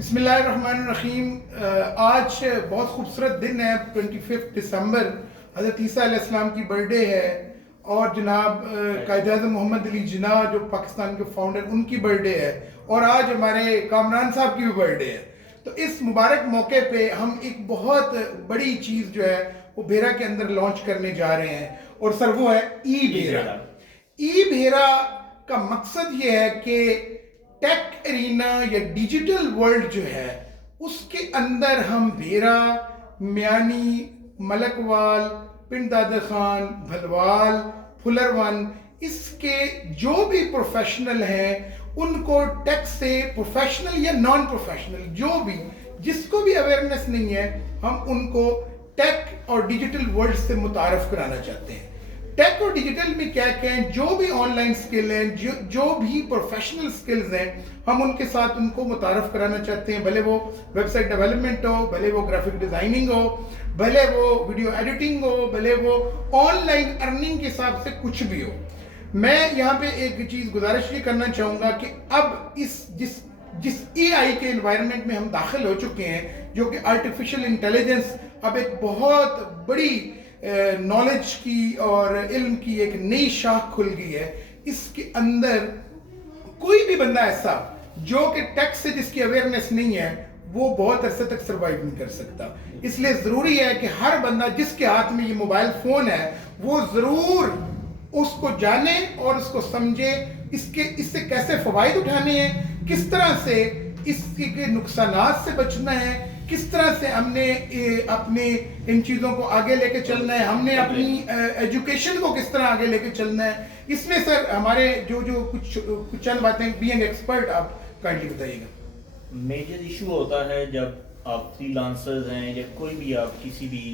बिस्मिल्लाहिर्रहमानिर्रहीम। आज बहुत खूबसूरत दिन है, 25 दिसंबर हज़रत ईसा अलैहिस्सलाम की बर्थडे है और जनाब कायद-ए-आज़म मोहम्मद अली जिन्ना जो पाकिस्तान के फाउंडर, उनकी बर्थडे है और आज हमारे कामरान साहब की भी बर्थडे है। तो इस मुबारक मौके पे हम एक बहुत बड़ी चीज़ जो है वो भेरा के अंदर लॉन्च करने जा रहे हैं और सर वो है ई भेरा। ई भेरा का मकसद ये है कि टेक एरिना या डिजिटल वर्ल्ड जो है उसके अंदर हम भेरा, मियानी, मलकवाल, पिंड दादा खान, भलवाल, फुलरवन, इसके जो भी प्रोफेशनल हैं उनको टेक से, प्रोफेशनल या नॉन प्रोफेशनल, जो भी जिसको भी अवेयरनेस नहीं है, हम उनको टेक और डिजिटल वर्ल्ड से मुतारफ कराना चाहते हैं। टेक और डिजिटल में क्या क्या है, जो भी ऑनलाइन स्किल हैं, जो भी प्रोफेशनल स्किल्स हैं, हम उनके साथ उनको मुतारफ कराना चाहते हैं। भले वो वेबसाइट डेवलपमेंट हो, भले वो ग्राफिक डिजाइनिंग हो, भले वो वीडियो एडिटिंग हो, भले वो ऑनलाइन अर्निंग के हिसाब से कुछ भी हो। मैं यहाँ पे एक चीज़ गुजारिश ये करना चाहूँगा कि अब जिस AI के एनवायरनमेंट में हम दाखिल हो चुके हैं, जो कि आर्टिफिशियल इंटेलिजेंस अब एक बहुत बड़ी नॉलेज की और इल्म की एक नई शाख खुल गई है। इसके अंदर कोई भी बंदा ऐसा जो कि टेक से जिसकी अवेयरनेस नहीं है, वो बहुत अरसे तक सरवाइव नहीं कर सकता। इसलिए ज़रूरी है कि हर बंदा जिसके हाथ में ये मोबाइल फ़ोन है वो ज़रूर उसको जाने और उसको समझे, इससे कैसे फ़वाइद उठाने हैं, किस तरह से इसके नुकसानात से बचना है, किस तरह से हमने अपने इन चीज़ों को आगे लेके चलना है, हमने अपनी एजुकेशन को किस तरह आगे लेके चलना है। इसमें सर हमारे जो कुछ चंद बातें, बीइंग एक्सपर्ट, आप काइंडली बताइएगा। मेजर इशू होता है जब आप फ्रीलांसर्स हैं या कोई भी आप किसी भी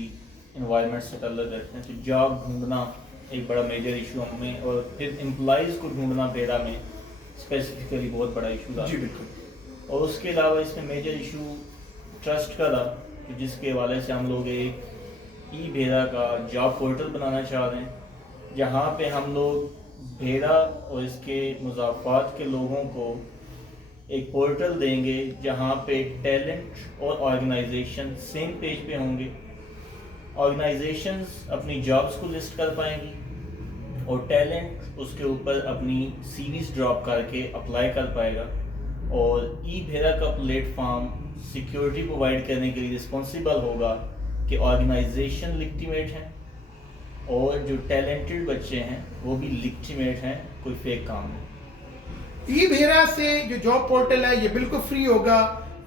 इन्वायरमेंट से तल्लुक़ रखते हैं, तो जॉब ढूंढना एक बड़ा मेजर इशू हमें, और फिर एम्प्लॉइज़ को ढूंढना भेरा में स्पेसिफिकली बहुत बड़ा इशू था। जी बिल्कुल। और उसके अलावा इसमें मेजर इशू ट्रस्ट का था, जिसके हवाले से हम लोग एक ई भेरा का जॉब पोर्टल बनाना चाह रहे हैं, जहाँ पे हम लोग भेरा और इसके मुज़ाफ़ात के लोगों को एक पोर्टल देंगे जहाँ पे टैलेंट और ऑर्गेनाइजेशन सेम पेज पे होंगे। ऑर्गेनाइजेशंस अपनी जॉब्स को लिस्ट कर पाएंगी और टैलेंट उसके ऊपर अपनी सीरीज़ ड्रॉप करके अप्लाई कर पाएगा। और ई भेरा का प्लेटफॉर्म सिक्योरिटी प्रोवाइड करने के लिए रिस्पॉन्सिबल होगा कि ऑर्गेनाइजेशन लिक्टिमेट हैं और जो टैलेंटेड बच्चे हैं वो भी लिक्टिमेट हैं, कोई फेक काम नहीं। ई भेरा से जो जॉब पोर्टल है ये बिल्कुल फ्री होगा।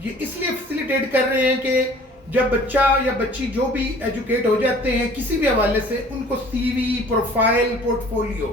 ये इसलिए फैसिलिटेट कर रहे हैं कि जब बच्चा या बच्ची जो भी एजुकेट हो जाते हैं किसी भी हवाले से, उनको CV, प्रोफाइल, पोर्टफोलियो,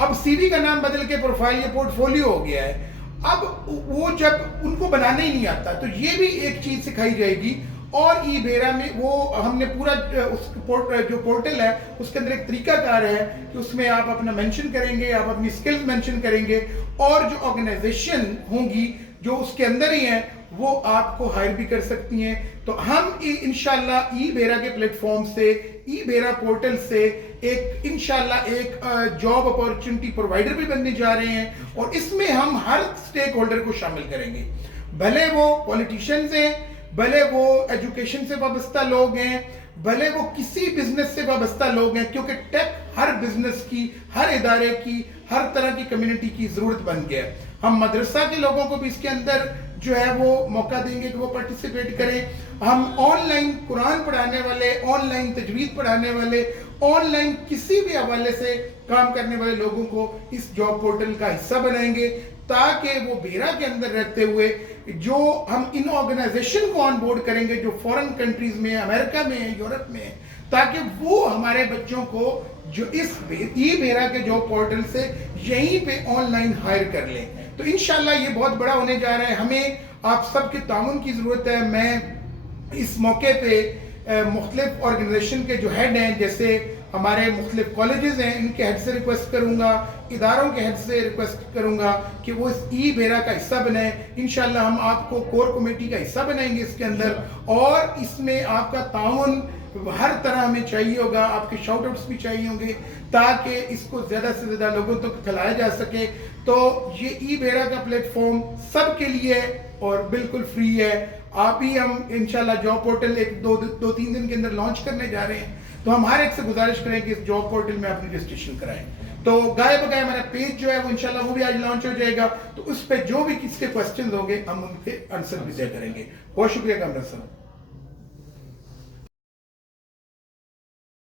अब CV का नाम बदल के प्रोफाइल या पोर्टफोलियो हो गया है। अब वो जब उनको बनाना ही नहीं आता तो ये भी एक चीज़ सिखाई जाएगी। और ई भेरा में वो हमने पूरा जो पोर्टल है उसके अंदर एक तरीकाकार है कि उसमें आप अपना मेंशन करेंगे, आप अपनी स्किल्स मेंशन करेंगे और जो ऑर्गेनाइजेशन होंगी जो उसके अंदर ही हैं वो आपको हायर भी कर सकती हैं। तो हम इंशाल्लाह ई भेरा के प्लेटफॉर्म से, ई भेरा पोर्टल से इंशाल्लाह एक जॉब अपॉर्चुनिटी प्रोवाइडर भी बनने जा रहे हैं और इसमें हम हर स्टेक होल्डर को शामिल करेंगे, भले वो पॉलिटिशियंस हैं, भले वो एजुकेशन से वाबस्ता लोग हैं, भले वो किसी बिजनेस से वाबस्ता लोग हैं, क्योंकि टेक हर बिजनेस की, हर इदारे की, हर तरह की कम्युनिटी की ज़रूरत बन गया है। हम मदरसा के लोगों को भी इसके अंदर जो है वो मौका देंगे कि वो पार्टिसिपेट करें। हम ऑनलाइन कुरान पढ़ाने वाले, ऑनलाइन तजवीद पढ़ाने वाले, ऑनलाइन किसी भी हवाले से काम करने वाले लोगों को इस जॉब पोर्टल का हिस्सा बनाएंगे, ताकि वो भेरा के अंदर रहते हुए जो हम इन ऑर्गेनाइजेशन को ऑन बोर्ड करेंगे जो फॉरेन कंट्रीज में, अमेरिका में, यूरोप में, ताकि वो हमारे बच्चों को जो इस ई भेरा के जॉब पोर्टल से यहीं पे ऑनलाइन हायर कर लें। तो इंशाल्लाह ये बहुत बड़ा होने जा रहा है। हमें आप सबके ताउन की ज़रूरत है। मैं इस मौके पे मुख्तलिफ ऑर्गेनाइजेशन के जो हेड हैं, जैसे हमारे मुख्तलिफ कॉलेजेस हैं, इनके हेड से रिक्वेस्ट करूँगा, इदारों के हेड से रिक्वेस्ट करूँगा कि वो इस ई भेरा का हिस्सा बनाएं। इंशाल्लाह हम आपको कोर कमेटी का हिस्सा बनाएंगे इसके अंदर, और इसमें आपका ताउन हर तरह हमें चाहिए होगा, आपके शाउट आउट्स भी चाहिए होंगे ताकि इसको ज़्यादा से ज़्यादा लोगों तक फैलाया जा सके। तो ये ई भेरा का प्लेटफॉर्म सबके लिए اور بالکل فری ہے. آپ ہی ہم انشاءاللہ جاب پورٹل ایک دو تین دن کے اندر لانچ کرنے جا رہے ہیں, تو ہم ہر ایک سے گزارش کریں کہ اس جاب پورٹل میں اپنی رجسٹریشن کرائیں. تو گائے بگائے ہمارا پیج جو ہے وہ انشاءاللہ وہ بھی آج لانچ ہو جائے گا, تو اس پہ جو بھی کس کے کوسچنز ہوں گے ہم ان کے آنسر بھی دیا کریں گے. بہت شکریہ کامران صاحب.